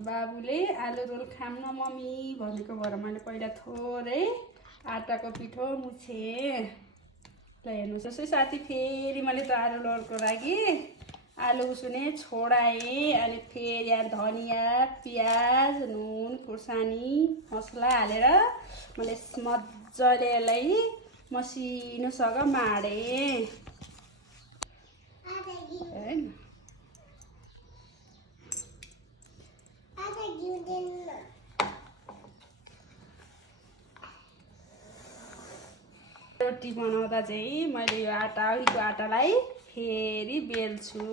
बाबुले आलु रोल खाम न मम्मी भनेको भएर मैले पहिला थोरै आटाको पिठो मुछे। ल हेर्नुहोस् यसै साथी, फेरि मैले त आलु रोलको लागि आलु उसिने छोडाएँ। अनि फेरि यहाँ धनिया, प्याज, नुन, खुर्सानी, मसला हालेर मैले मजाले यसलाई मसिनोसँग माडेँ हैन। रोटी बनाउँदा चाहिँ मैले यो अहिलेको आटालाई फेरि बेल्छु।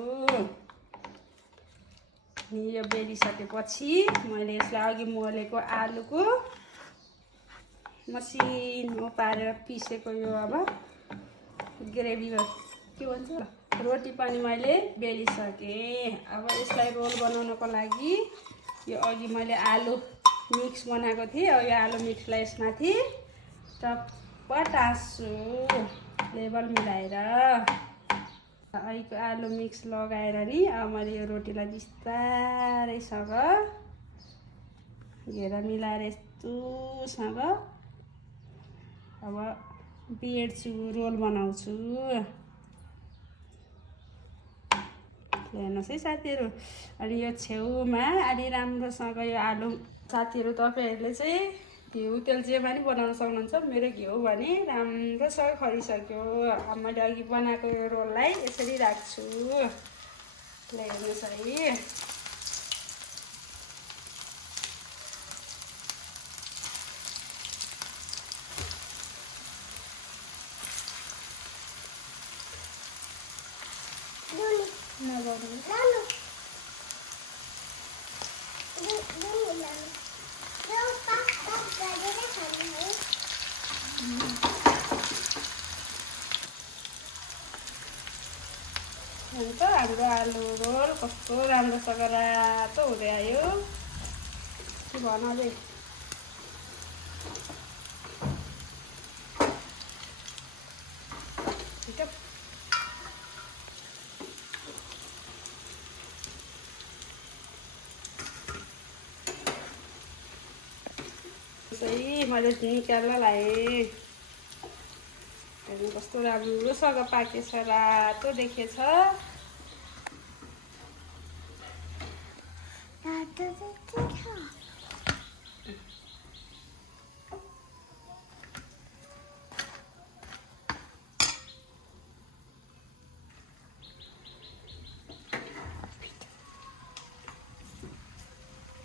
यो बेलिसकेपछि मैले यसलाई अघि मोलेको आलुको मसिनो पारेर पिसेको यो अब ग्रेभी के भन्छ रोटी पनि मैले बेलिसकेँ। अब यसलाई रोल बनाउनको लागि यो अघि मैले आलु मिक्स बनाएको थिएँ। अब यो आलु मिक्सलाई यसमाथि टप्प टाँस्छु लेबल मिलाएर। अहिलेको आलु मिक्स लगाएर नि अब मैले यो रोटीलाई बिस्तारैसँग घेरा मिलाएर यस्तोसँग अब बेड्छु, रोल बनाउँछु। हेर्नुहोस् है साथीहरू। अनि यो छेउमा अलि राम्रोसँग यो आलु साथीहरू तपाईँहरूले चाहिँ घिउ तेल जेमा नि बनाउन सक्नुहुन्छ। मेरो घिउ भने राम्रोसँग खरिसक्यो। अब मैले अघि बनाएको यो रोललाई यसरी राख्छु। ल हेर्नुहोस् है। हुन्छ हाम्रो आलु रोल कस्तो राम्रोसँग रातो हुँदै आयो। के भन अझै। सही मैले निकाल्न लाएँ। हेर्नु कस्तो राम्रोसँग पाकेछ, रातो देखेछ।